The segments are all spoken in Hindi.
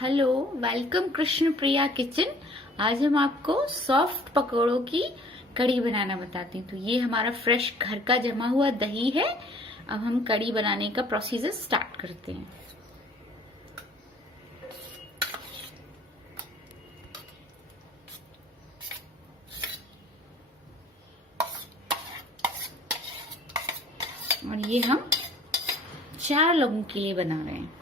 हेलो, वेलकम कृष्ण प्रिया किचन। आज हम आपको सॉफ्ट पकोड़ों की कड़ी बनाना बताते हैं। तो ये हमारा फ्रेश घर का जमा हुआ दही है। अब हम कड़ी बनाने का प्रोसीजर स्टार्ट करते हैं। और ये हम 4 लोगों के लिए बना रहे हैं।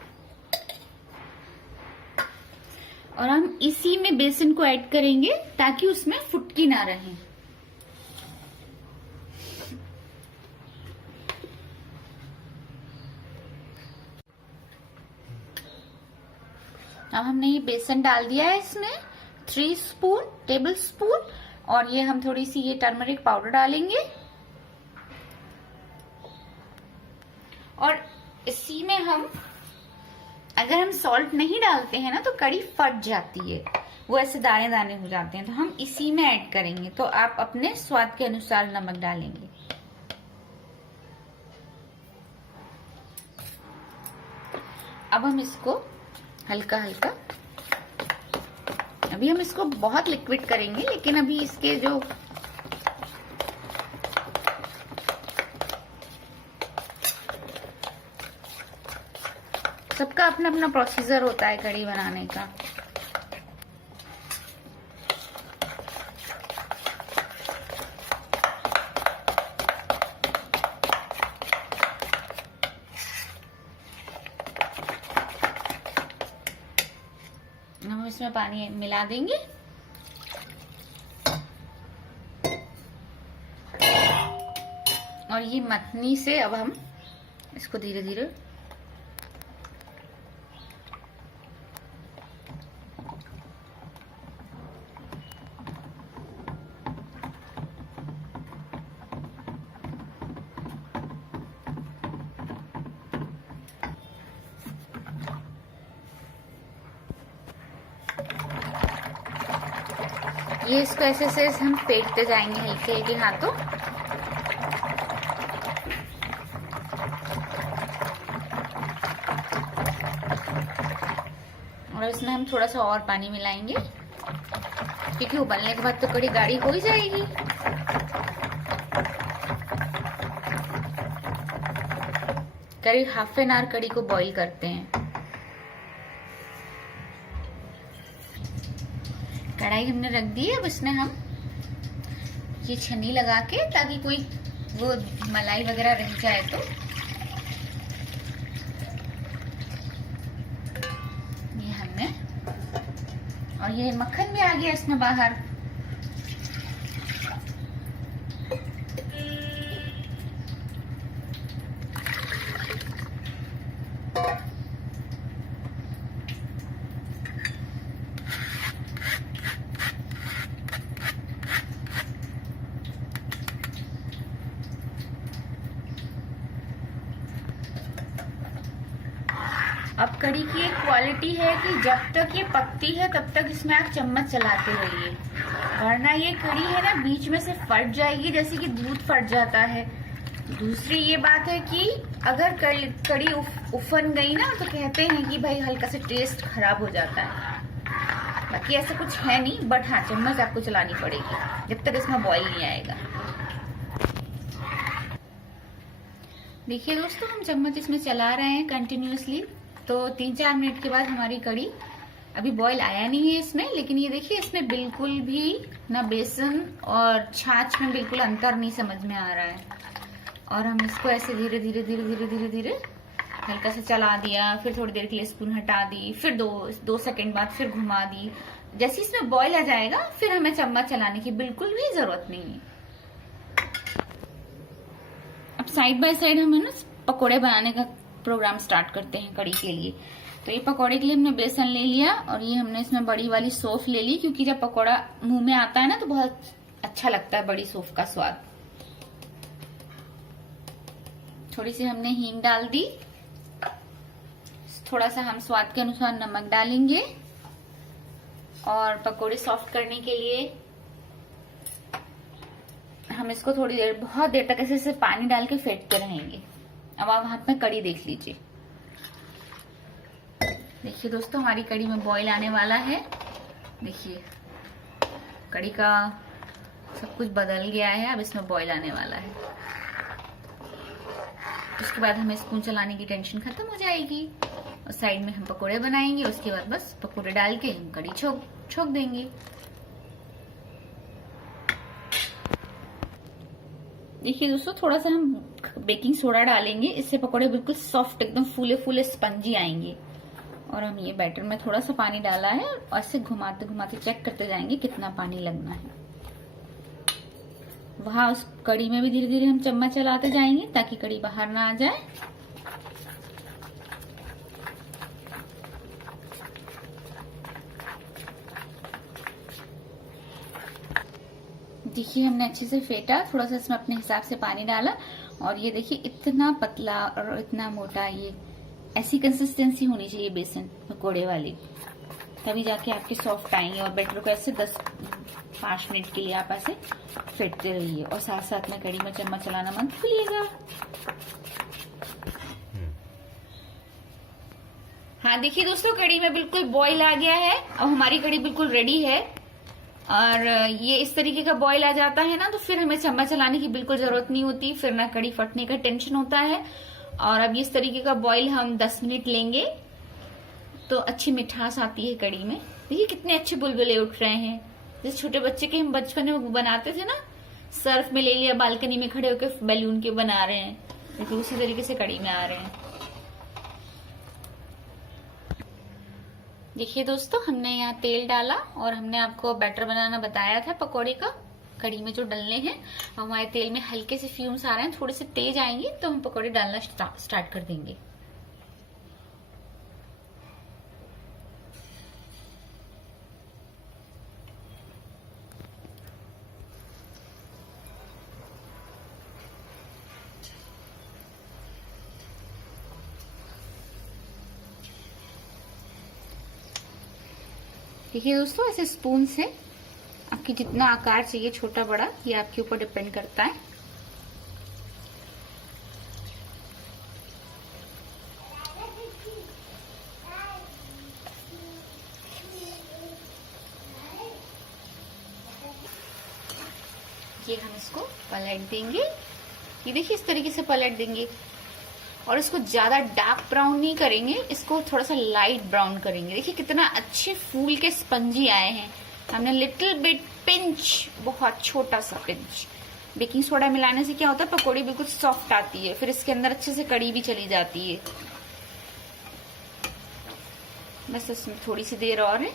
और हम इसी में बेसन को ऐड करेंगे ताकि उसमें फुटकी ना रहे। अब हमने ये बेसन डाल दिया है इसमें 3 टेबल स्पून। और ये हम थोड़ी सी ये टर्मरिक पाउडर डालेंगे। और इसी में हम अगर हम सॉल्ट नहीं डालते हैं ना तो कड़ी फट जाती है, वो ऐसे दाने दाने हो जाते हैं। तो हम इसी में ऐड करेंगे। तो आप अपने स्वाद के अनुसार नमक डालेंगे। अब हम इसको हल्का हल्का, अभी हम इसको बहुत लिक्विड करेंगे, लेकिन अभी इसके जो सबका अपना अपना प्रोसीजर होता है कड़ी बनाने का। हम इसमें पानी मिला देंगे। और ये मथनी से अब हम इसको धीरे धीरे ये इसको ऐसे ऐसे हम फेंटते जाएंगे हल्के हल्के हाथों। और इसमें हम थोड़ा सा और पानी मिलाएंगे, क्योंकि उबलने के बाद तो कड़ी गाढ़ी हो ही जाएगी। करीब हाफ एन आवर कड़ी को बॉईल करते हैं। कढ़ाई हमने रख दी है। अब इसमें हम ये छन्नी लगा के, ताकि कोई वो मलाई वगैरह रह जाए तो ये हमने, और ये मक्खन भी आ गया इसमें बाहर। अब कड़ी की एक क्वालिटी है कि जब तक ये पकती है तब तक इसमें आप चम्मच चलाते रहिए, वरना ये कड़ी है ना बीच में से फट जाएगी, जैसे कि दूध फट जाता है। दूसरी ये बात है कि अगर कड़ी उफन गई ना तो कहते हैं कि भाई हल्का से टेस्ट खराब हो जाता है। बाकी ऐसा कुछ है नहीं, बट हाँ चम्मच आपको चलानी पड़ेगी जब तक इसमें बॉईल नहीं आएगा। देखिए दोस्तों, हम चम्मच इसमें चला रहे हैं कंटिन्यूअसली। तो 3-4 मिनट के बाद हमारी कड़ी, अभी बॉईल आया नहीं है इसमें, लेकिन ये देखिए इसमें बिल्कुल भी ना बेसन और छाछ में बिल्कुल अंतर नहीं समझ में आ रहा है। और हम इसको ऐसे धीरे धीरे धीरे धीरे धीरे धीरे हल्का से चला दिया, फिर थोड़ी देर के लिए स्पून हटा दी, फिर 2 सेकंड बाद फिर घुमा दी। जैसे इसमें बॉईल आ जाएगा फिर हमें चम्मच चलाने की बिल्कुल भी जरूरत नहीं है। अब साइड बाय साइड हम ना पकोड़े बनाने का प्रोग्राम स्टार्ट करते हैं कड़ी के लिए। तो ये पकोड़े के लिए हमने बेसन ले लिया, और ये हमने इसमें बड़ी वाली सौंफ ले ली, क्योंकि जब पकोड़ा मुंह में आता है ना तो बहुत अच्छा लगता है बड़ी सौंफ का स्वाद। थोड़ी सी हमने हींग डाल दी। थोड़ा सा हम स्वाद के अनुसार नमक डालेंगे। और पकोड़े सॉफ्ट करने के लिए हम इसको थोड़ी देर, बहुत देर तक ऐसे पानी डाल के फेंटते रहेंगे। अब आप हाथ में कड़ी देख लीजिए। देखिए दोस्तों, हमारी कड़ी में बॉईल आने वाला है। देखिए कड़ी का सब कुछ बदल गया है, अब इसमें बॉईल आने वाला है। उसके बाद हमें स्पून चलाने की टेंशन खत्म हो जाएगी और साइड में हम पकोड़े बनाएंगे। उसके बाद बस पकोड़े डाल के हम कड़ी छोक देंगे। देखिए दोस्तों, थोड़ा सा हम बेकिंग सोडा डालेंगे, इससे पकोड़े बिल्कुल सॉफ्ट एकदम फूले फूले स्पंजी आएंगे। और हम ये बैटर में थोड़ा सा पानी डाला है और ऐसे घुमाते घुमाते चेक करते जाएंगे कितना पानी लगना है। वहां उस कड़ी में भी धीरे धीरे हम चम्मच चलाते जाएंगे ताकि कड़ी बाहर ना आ जाए। देखिए हमने अच्छे से फेंटा, थोड़ा सा इसमें अपने हिसाब से पानी डाला और ये देखिए इतना पतला और इतना मोटा, ये ऐसी कंसिस्टेंसी होनी चाहिए बेसन पकोड़े वाली, तभी जाके आपके सॉफ्ट आएंगे। और बैटर को ऐसे 5 मिनट के लिए आप ऐसे फेंटते रहिए और साथ साथ में कड़ी में चम्मच चलाना मत भूलिएगा। हाँ देखिए दोस्तों, कड़ी में बिल्कुल बॉईल आ गया है। अब हमारी कड़ी बिल्कुल रेडी है और ये इस तरीके का बॉईल आ जाता है ना, तो फिर हमें चम्मच चलाने की बिल्कुल जरूरत नहीं होती, फिर ना कड़ी फटने का टेंशन होता है। और अब इस तरीके का बॉईल हम 10 मिनट लेंगे तो अच्छी मिठास आती है कड़ी में। देखिए कितने अच्छे बुलबुले उठ रहे हैं, जैसे छोटे बच्चे के हम बचपन में बनाते थे ना, सर्फ में ले लिया, बालकनी में खड़े होकर बैलून के बना रहे हैं, देखिए उसी तरीके से कड़ी में आ रहे हैं। देखिए दोस्तों, हमने यहाँ तेल डाला और हमने आपको बैटर बनाना बताया था पकौड़े का, कड़ी में जो डलने हैं। हमारे तेल में हल्के से फ्यूम्स आ रहे हैं, थोड़े से तेज आएंगे तो हम पकौड़े डालना स्टार्ट कर देंगे। देखिए दोस्तों, ऐसे स्पून से आपकी जितना आकार चाहिए, छोटा बड़ा, ये आपके ऊपर डिपेंड करता है। ये हम इसको पलट देंगे, ये देखिए इस तरीके से पलट देंगे और इसको ज्यादा डार्क ब्राउन नहीं करेंगे, इसको थोड़ा सा लाइट ब्राउन करेंगे। देखिए कितना अच्छे फूल के स्पंजी आए हैं। हमने लिटिल बिट पिंच, बहुत छोटा सा पिंच बेकिंग सोडा मिलाने से क्या होता है, पकौड़ी बिल्कुल सॉफ्ट आती है, फिर इसके अंदर अच्छे से कड़ी भी चली जाती है। बस इसमें थोड़ी सी देर और है,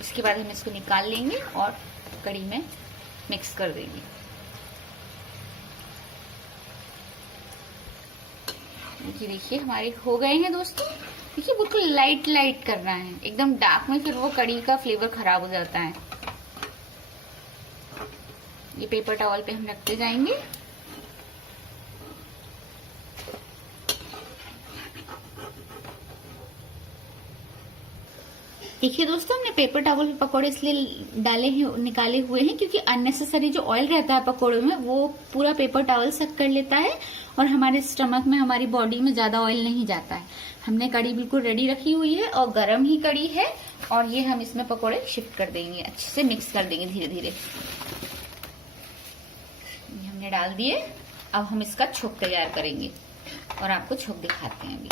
इसके बाद हम इसको निकाल लेंगे और कड़ी में मिक्स कर देंगे। देखिए हमारे हो गए हैं दोस्तों। देखिए बिल्कुल लाइट लाइट करना है, एकदम डार्क में फिर वो कड़ी का फ्लेवर खराब हो जाता है। ये पेपर टॉवल पे हम रखते जाएंगे। देखिए दोस्तों, हमने पेपर टॉवल पे पकौड़े इसलिए निकाले हुए हैं क्योंकि अननेसेसरी जो ऑयल रहता है पकौड़े में वो पूरा पेपर टॉवल सक कर लेता है और हमारे स्टमक में, हमारी बॉडी में ज्यादा ऑयल नहीं जाता है। हमने कड़ी बिल्कुल रेडी रखी हुई है और गरम ही कड़ी है और ये हम इसमें पकौड़े शिफ्ट कर देंगे, अच्छे से मिक्स कर देंगे धीरे धीरे। ये हमने डाल दिए, अब हम इसका छोक तैयार करेंगे और आपको छोक दिखाते हैं अभी।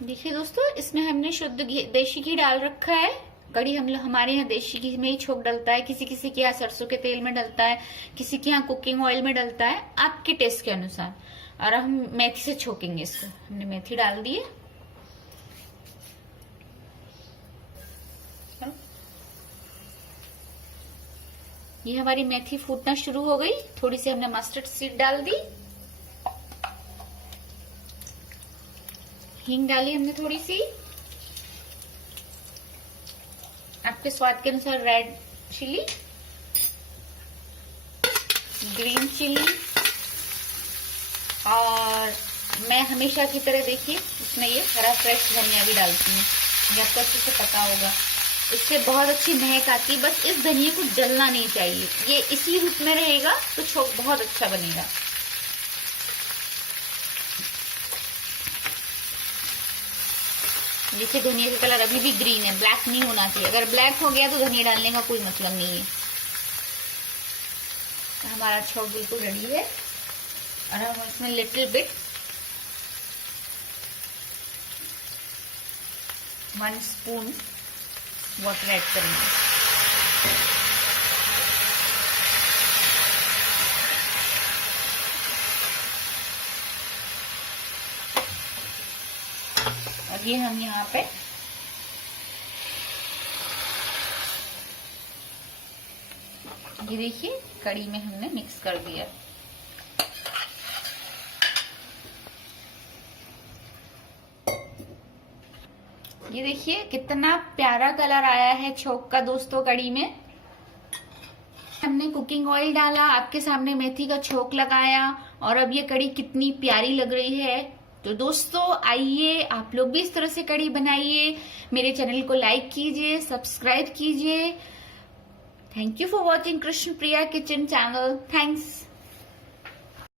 देखिए दोस्तों, इसमें हमने शुद्ध देशी घी डाल रखा है। कड़ी हमारे यहाँ देशी घी में ही छोक डलता है, किसी किसी के यहाँ सरसों के तेल में डलता है, किसी के यहाँ कुकिंग ऑयल में डलता है, आपके टेस्ट के अनुसार। और हम मेथी से छोकेंगे इसको। हमने मेथी डाल दी है। ये हमारी मेथी फूटना शुरू हो गई, थोड़ी सी हमने मस्टर्ड सीड डाल दी, हींग डाली हमने थोड़ी सी, आपके स्वाद के अनुसार रेड चिली, ग्रीन चिली, और मैं हमेशा की तरह देखिए इसमें ये हरा फ्रेश धनिया भी डालती हूँ, ये आपको अच्छे से पता होगा। इससे बहुत अच्छी महक आती है, बस इस धनिया को जलना नहीं चाहिए, ये इसी रूप में रहेगा तो छोक बहुत अच्छा बनेगा। जैसे धनिया का कलर अभी भी ग्रीन है, ब्लैक नहीं होना चाहिए। अगर ब्लैक हो गया तो धनिया डालने का कोई मतलब नहीं है। हमारा छौंक बिल्कुल रेडी है और हम इसमें little bit 1 spoon water add करेंगे। और ये हम यहाँ पे ये देखिए कड़ी में हमने मिक्स कर दिया। ये देखिए कितना प्यारा कलर आया है छौंक का दोस्तों कड़ी में। हमने कुकिंग ऑयल डाला, आपके सामने मेथी का छौंक लगाया और अब ये कड़ी कितनी प्यारी लग रही है। तो दोस्तों आइए आप लोग भी इस तरह से कड़ी बनाइए। मेरे चैनल को लाइक कीजिए, सब्सक्राइब कीजिए। Thank you for watching Krishna Priya kitchen channel. Thanks.